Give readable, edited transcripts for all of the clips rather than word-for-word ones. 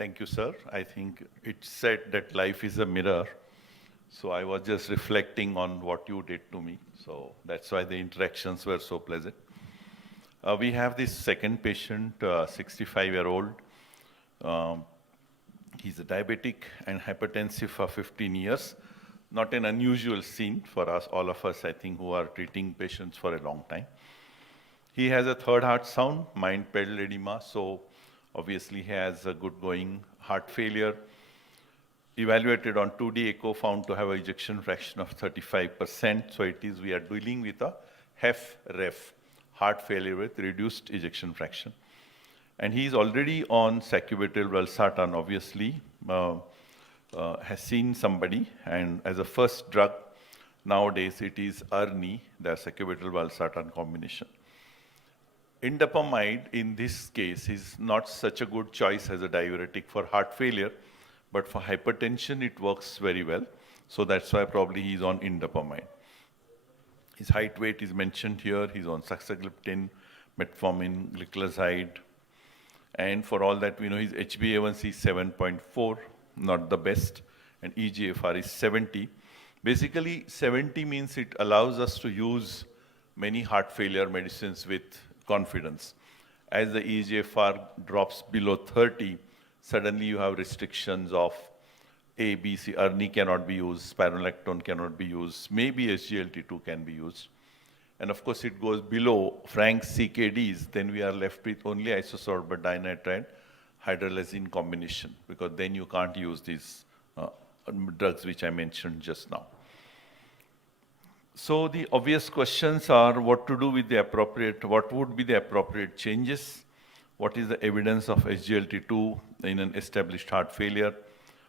Thank you, sir. I think it's said that life is a mirror. So I was just reflecting on what you did to me. So that's why the interactions were so pleasant. We have this second patient, 65-year-old. He's a diabetic and hypertensive for 15 years. Not an unusual scene for us, all of us, I think, who are treating patients for a long time. He has a third heart sound, mind pedal edema, so obviously he has a good going heart failure. Evaluated on 2D echo, found to have an ejection fraction of 35%. So we are dealing with a HEF-REF, heart failure with reduced ejection fraction. And he is already on sacubitril valsartan, obviously, has seen somebody, and as a first drug, nowadays it is Ernie, the sacubitril valsartan combination. Indapamide, in this case, is not such a good choice as a diuretic for heart failure, but for hypertension, it works very well. So that's why probably he's on indapamide. His height, weight is mentioned here. He's on saxagliptin, metformin, gliclazide. And for all that we know, his HbA1c is 7.4, not the best, and eGFR is 70. Basically, 70 means it allows us to use many heart failure medicines with confidence. As the eGFR drops below 30, suddenly you have restrictions of A, B, C. Ernie cannot be used, spironolactone cannot be used, maybe SGLT2 can be used. And of course, it goes below frank CKDs, then we are left with only isosorbate dinitride hydralazine combination, because then you can't use these drugs which I mentioned just now. So the obvious questions are what to do with the appropriate, what would be the appropriate changes? What is the evidence of SGLT2 in an established heart failure?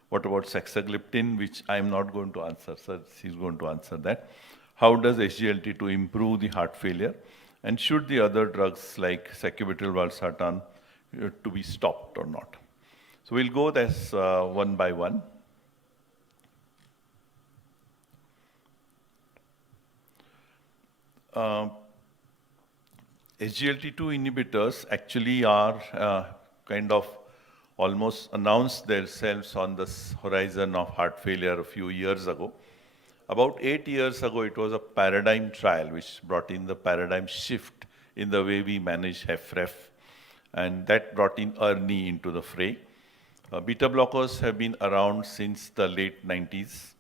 What about saxagliptin, which I am not going to answer, sir, he's going to answer that. How does SGLT2 improve the heart failure? And should the other drugs like sacubitril valsartan to be stopped or not? So we'll go this one by one. SGLT2 inhibitors actually are kind of almost announced themselves on the horizon of heart failure a few years ago. About 8 years ago, it was a paradigm trial which brought in the paradigm shift in the way we manage HEF-REF, and that brought in Ernie into the fray. Beta blockers have been around since the late 90s.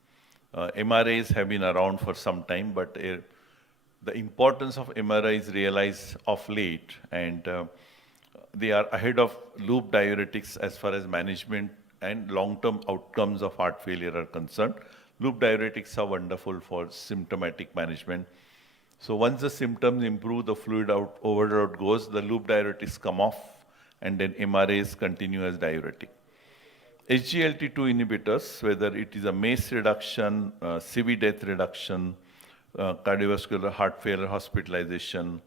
MRAs have been around for some time, but the importance of MRI is realized of late, and they are ahead of loop diuretics as far as management and long-term outcomes of heart failure are concerned. Loop diuretics are wonderful for symptomatic management. So once the symptoms improve, the fluid overload goes, the loop diuretics come off, and then MRAs continue as diuretic. SGLT2 inhibitors, whether it is a MACE reduction, CV death reduction, cardiovascular heart failure hospitalization,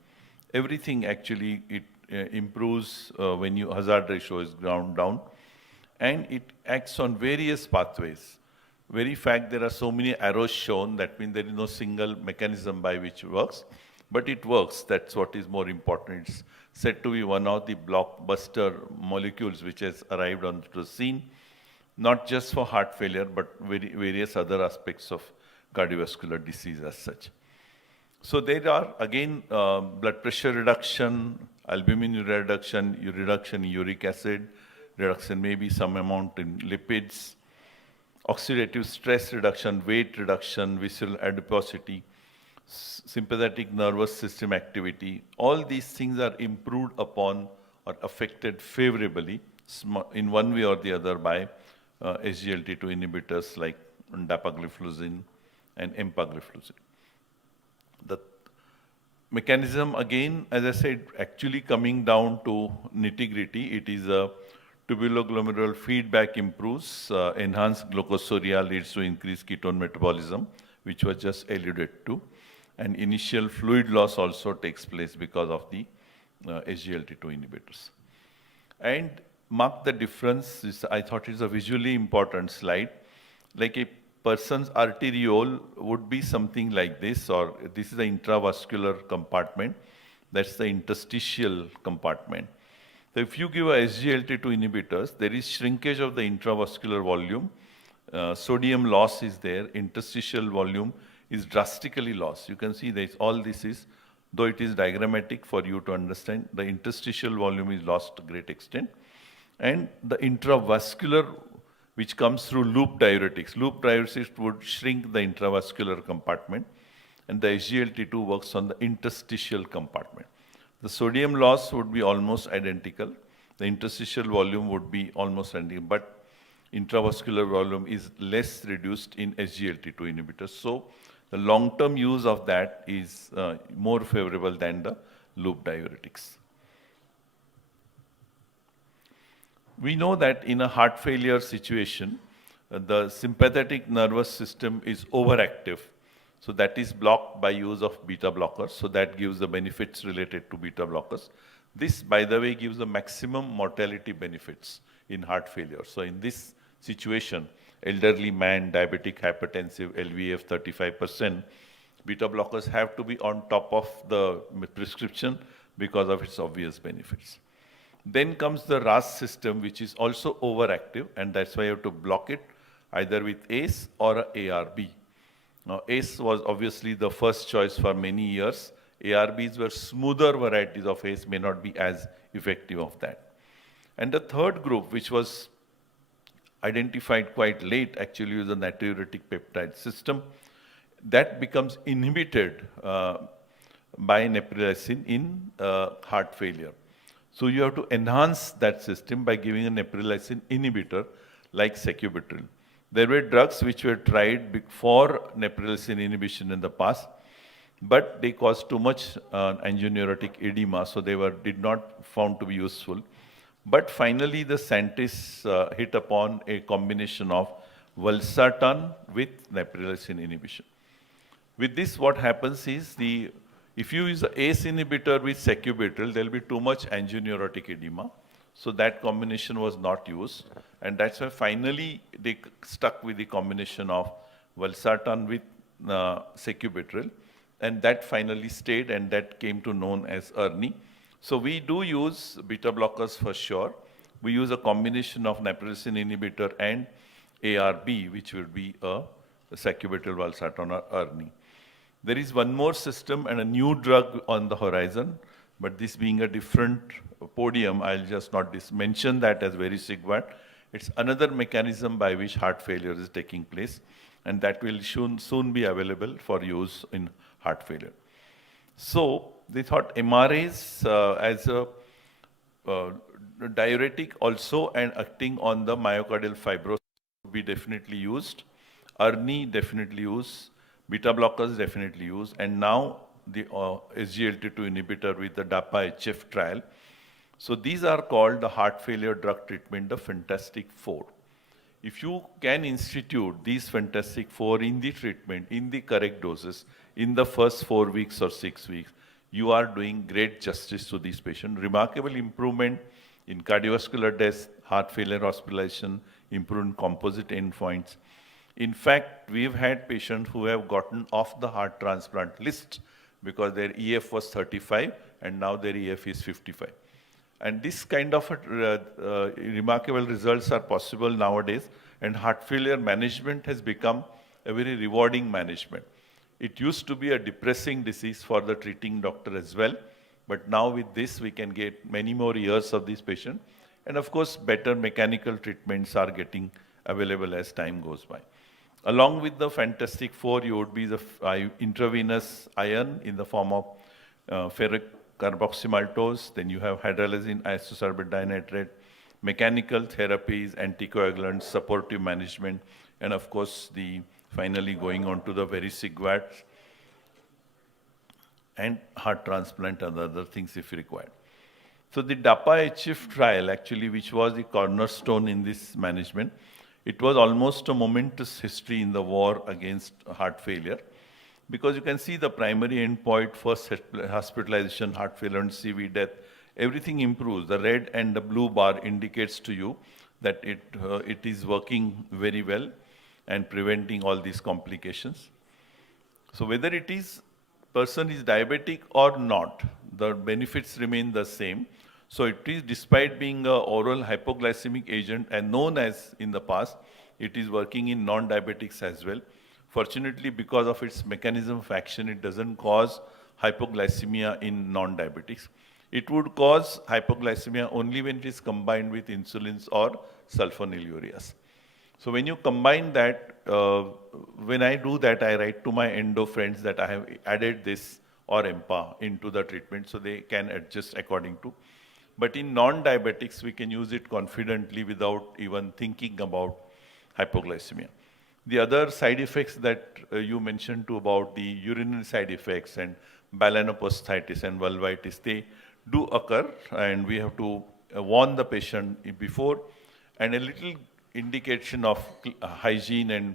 everything actually it improves when your hazard ratio is ground down, and it acts on various pathways. Very fact there are so many arrows shown, that means there is no single mechanism by which it works, but it works. That's what is more important. It's said to be one of the blockbuster molecules which has arrived onto the scene, not just for heart failure, but various other aspects of cardiovascular disease as such. So there are, again, blood pressure reduction, albumin reduction in uric acid, reduction maybe some amount in lipids, oxidative stress reduction, weight reduction, visceral adiposity, sympathetic nervous system activity. All these things are improved upon or affected favorably in one way or the other by SGLT2 inhibitors like dapagliflozin and empagliflozin. The mechanism, again, as I said, actually coming down to nitty-gritty, it is a tubuloglomerular feedback improves, enhanced glucosuria leads to increased ketone metabolism, which was just alluded to, and initial fluid loss also takes place because of the SGLT2 inhibitors. And mark the difference, I thought it's a visually important slide, like a person's arteriole would be something like this, or this is the intravascular compartment, that's the interstitial compartment. So if you give a SGLT2 inhibitors, there is shrinkage of the intravascular volume, sodium loss is there, interstitial volume is drastically lost. You can see that all this is, though it is diagrammatic for you to understand, the interstitial volume is lost to great extent. And the intravascular, which comes through loop diuretics. Loop diuretics would shrink the intravascular compartment, and the SGLT2 works on the interstitial compartment. The sodium loss would be almost identical. The interstitial volume would be almost identical, but intravascular volume is less reduced in SGLT2 inhibitors. So the long-term use of that is more favorable than the loop diuretics. We know that in a heart failure situation, the sympathetic nervous system is overactive. So that is blocked by use of beta blockers. So that gives the benefits related to beta blockers. This, by the way, gives the maximum mortality benefits in heart failure. So in this situation, elderly man, diabetic, hypertensive, LVF 35%, beta blockers have to be on top of the prescription because of its obvious benefits. Then comes the RAS system, which is also overactive, and that's why you have to block it either with ACE or a ARB. Now, ACE was obviously the first choice for many years. ARBs were smoother varieties of ACE, may not be as effective of that. And the third group, which was identified quite late, actually, is the natriuretic peptide system. That becomes inhibited by neprilysin in heart failure. So you have to enhance that system by giving a neprilysin inhibitor like sacubitril. There were drugs which were tried for neprilysin inhibition in the past, but they caused too much angioneurotic edema, so they did not found to be useful. But finally, the scientists hit upon a combination of valsartan with neprilysin inhibition. With this, what happens is if you use an ACE inhibitor with sacubitril, there will be too much angioneurotic edema. So that combination was not used. And that's why finally they stuck with the combination of valsartan with sacubitril. And that finally stayed, and that came to known as ERNI. So we do use beta blockers for sure. We use a combination of neprilysin inhibitor and ARB, which will be a sacubitril, valsartan, or ERNI. There is one more system and a new drug on the horizon, but this being a different podium, I'll just not mention that as very sigvat. It's another mechanism by which heart failure is taking place, and that will soon be available for use in heart failure. So they thought MRAs as a diuretic also and acting on the myocardial fibrosis would be definitely used. ERNI definitely used. Beta blockers definitely used, and now the SGLT2 inhibitor with the DAPA-HF trial. So these are called the heart failure drug treatment, the Fantastic Four. If you can institute these Fantastic Four in the treatment, in the correct doses, in the first 4 weeks or 6 weeks, you are doing great justice to these patients. Remarkable improvement in cardiovascular death, heart failure hospitalization, improved composite endpoints. In fact, we've had patients who have gotten off the heart transplant list because their EF was 35 and now their EF is 55. And this kind of remarkable results are possible nowadays, and heart failure management has become a very rewarding management. It used to be a depressing disease for the treating doctor as well, but now with this we can get many more years of this patient, and of course better mechanical treatments are getting available as time goes by. Along with the Fantastic Four, you would be the intravenous iron in the form of ferric carboxymaltose, then you have hydralazine isosorbate dinitrate, mechanical therapies, anticoagulants, supportive management, and of course finally going on to the very sigvat and heart transplant and other things if required. So the DAPA-HF trial actually, which was the cornerstone in this management, it was almost a momentous history in the war against heart failure, because you can see the primary endpoint, first hospitalization, heart failure, and CV death, everything improves. The red and the blue bar indicates to you that it is working very well and preventing all these complications. So whether person is diabetic or not, the benefits remain the same. So it is, despite being an oral hypoglycemic agent and known as in the past, it is working in non-diabetics as well. Fortunately, because of its mechanism of action, it doesn't cause hypoglycemia in non-diabetics. It would cause hypoglycemia only when it is combined with insulins or sulfonylureas. So when you combine that, when I do that, I write to my endo friends that I have added this or EMPA into the treatment so they can adjust according to. But in non-diabetics, we can use it confidently without even thinking about hypoglycemia. The other side effects that you mentioned too about the urinary side effects and balanoposthitis and vulvitis, they do occur, and we have to warn the patient before, and a little indication of hygiene and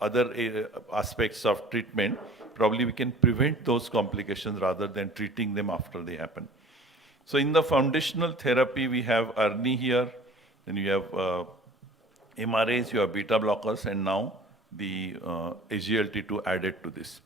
other aspects of treatment, probably we can prevent those complications rather than treating them after they happen. So in the foundational therapy, we have ARNI here, then you have MRAs, you have beta blockers, and now the SGLT2 added to this.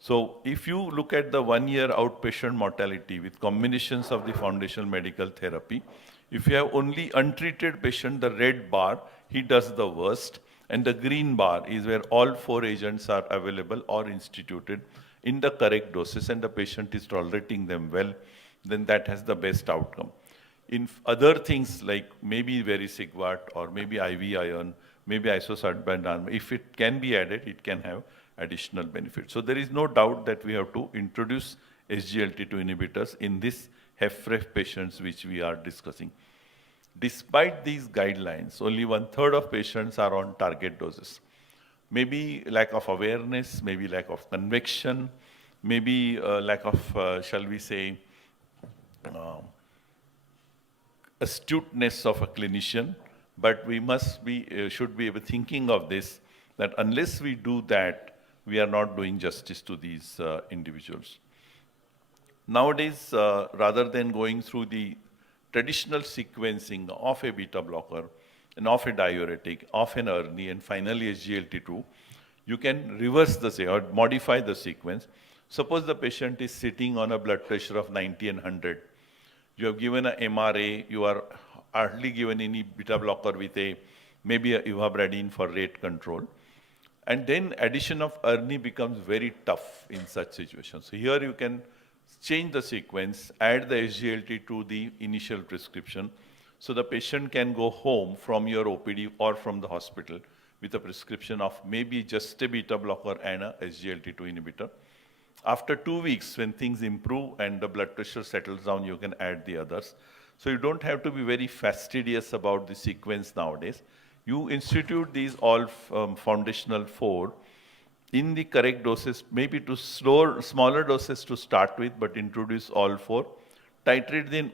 So if you look at the 1 year outpatient mortality with combinations of the foundational medical therapy, if you have only untreated patient, the red bar, he does the worst, and the green bar is where all 4 agents are available or instituted in the correct doses and the patient is tolerating them well, then that has the best outcome. In other things like maybe vericiguat or maybe IV iron, maybe isosadbandam, if it can be added, it can have additional benefit. So there is no doubt that we have to introduce SGLT2 inhibitors in this HFrEF patients which we are discussing. Despite these guidelines, only 1/3 of patients are on target doses. Maybe lack of awareness, maybe lack of conviction, maybe lack of, shall we say, astuteness of a clinician, but we must be, should be thinking of this, that unless we do that, we are not doing justice to these individuals. Nowadays, rather than going through the traditional sequencing of a beta blocker and of a diuretic, of an ARNI, and finally SGLT2, you can reverse the or modify the sequence. Suppose the patient is sitting on a blood pressure of 90 and 100. You have given a MRA, you are hardly given any beta blocker with a maybe a ivabradine for rate control. And then addition of ARNI becomes very tough in such situations. So here you can change the sequence, add the SGLT to the initial prescription, so the patient can go home from your OPD or from the hospital with a prescription of maybe just a beta blocker and a SGLT2 inhibitor. After 2 weeks, when things improve and the blood pressure settles down, you can add the others. So you don't have to be very fastidious about the sequence nowadays. You institute these all foundational 4 in the correct doses, maybe to smaller doses to start with, but introduce all 4, titrate them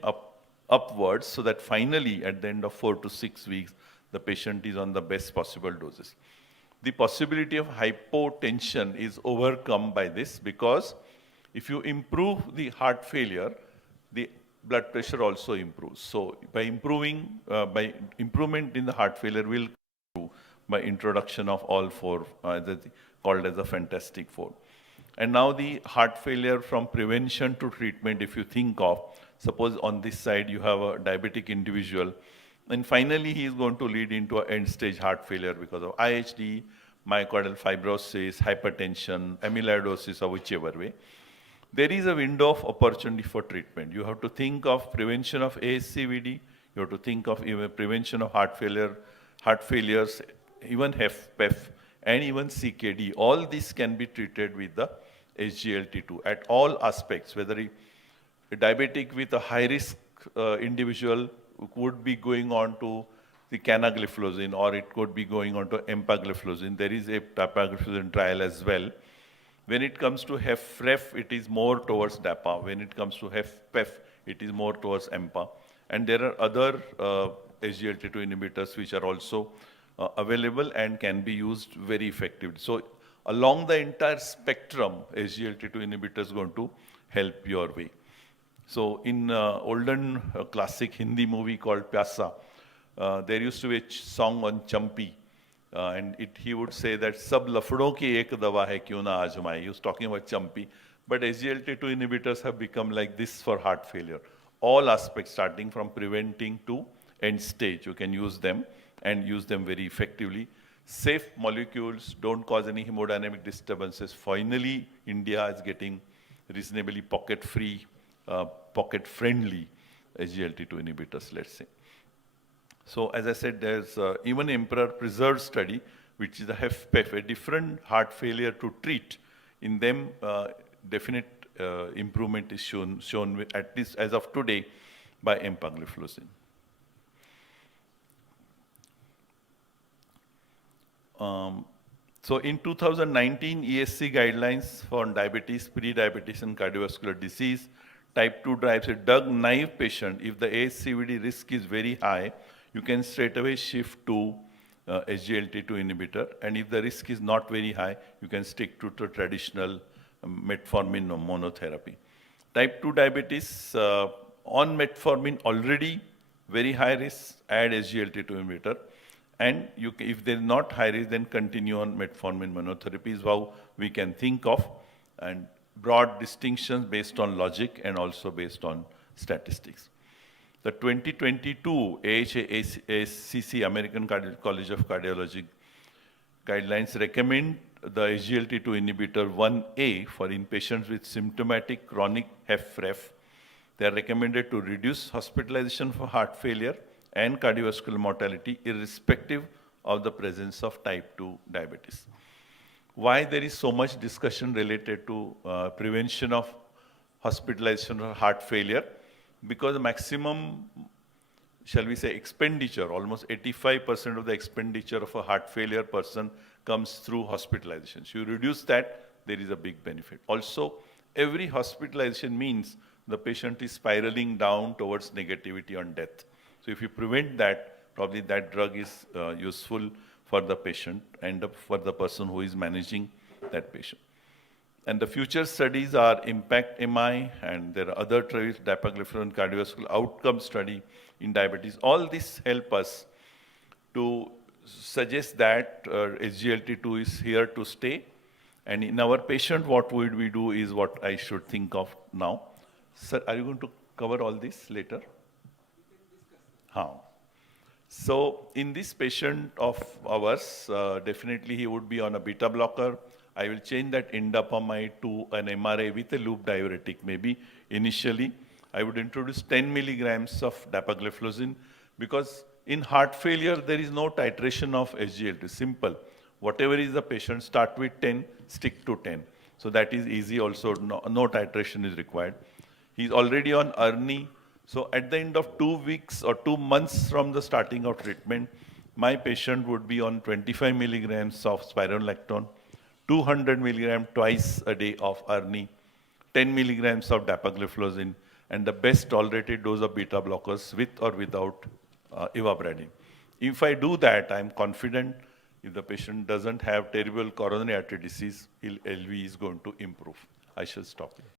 upwards so that finally at the end of 4 to 6 weeks, the patient is on the best possible doses. The possibility of hypotension is overcome by this, because if you improve the heart failure, the blood pressure also improves. So by improvement in the heart failure will improve by introduction of all 4, called as the fantastic 4. And now the heart failure from prevention to treatment, if you think of, suppose on this side you have a diabetic individual, and finally he is going to lead into an end-stage heart failure because of IHD, myocardial fibrosis, hypertension, amyloidosis, or whichever way. There is a window of opportunity for treatment. You have to think of prevention of ASCVD, you have to think of even prevention of heart failures, even HFpEF, and even CKD. All this can be treated with the SGLT2 at all aspects, whether a diabetic with a high-risk individual would be going on to the canagliflozin, or it could be going on to empagliflozin. There is a dapagliflozin trial as well. When it comes to HFrEF, it is more towards DAPA. When it comes to HFpEF, it is more towards EMPA. And there are other SGLT2 inhibitors which are also available and can be used very effectively. So along the entire spectrum, SGLT2 inhibitor is going to help your way. So in olden classic Hindi movie called Pyasa, there used to be a song on Champi, and he would say that sab lafdon ki ek dawa hai kyun na ajmaye. He was talking about Champi, but SGLT2 inhibitors have become like this for heart failure. all aspects, starting from preventing to end stage. You can use them and use them very effectively. Safe molecules, don't cause any hemodynamic disturbances. Finally, India is getting reasonably pocket-free, pocket-friendly SGLT2 inhibitors, let's say. So as I said, there's even Emperor Preserved study, which is the HFpEF, a different heart failure to treat. In them, definite improvement is shown at least as of today by empagliflozin. So in 2019, ESC guidelines for diabetes, pre-diabetes and cardiovascular disease, type 2 drives a drug-naive patient. If the ASCVD risk is very high, you can straight away shift to SGLT2 inhibitor. And if the risk is not very high, you can stick to the traditional metformin monotherapy. Type 2 diabetes, on metformin already very high risk, add SGLT2 inhibitor. And if they're not high risk, then continue on metformin monotherapy is how we can think of, and broad distinctions based on logic and also based on statistics. The 2022 AHA-ACC, American College of Cardiology guidelines recommend the SGLT2 inhibitor 1A for in patients with symptomatic chronic HFrEF. They are recommended to reduce hospitalization for heart failure and cardiovascular mortality irrespective of the presence of type 2 diabetes. Why there is so much discussion related to prevention of hospitalization or heart failure? Because the maximum, shall we say, expenditure, almost 85% of the expenditure of a heart failure person comes through hospitalization. So you reduce that, there is a big benefit. Also, every hospitalization means the patient is spiraling down towards negativity on death. So if you prevent that, probably that drug is useful for the patient and for the person who is managing that patient. And the future studies are IMPACT MI, and there are other trials, dapagliflozin cardiovascular outcome study in diabetes. All this help us to suggest that SGLT2 is here to stay. And in our patient, what would we do is what I should think of now. Sir, are you going to cover all this later? How? So in this patient of ours, definitely he would be on a beta blocker. I will change that indapamide to an MRA with a loop diuretic maybe initially. I would introduce 10 milligrams of dapagliflozin because in heart failure, there is no titration of SGLT, simple. Whatever is the patient, start with 10, stick to 10. So that is easy also, no titration is required. He's already on ARNI. So at the end of 2 weeks or 2 months from the starting of treatment, my patient would be on 25 milligrams of spironolactone, 200 milligrams twice a day of ARNI, 10 milligrams of dapagliflozin, and the best tolerated dose of beta blockers with or without ivabradine. If I do that, I'm confident if the patient doesn't have terrible coronary artery disease, LV is going to improve. I shall stop here.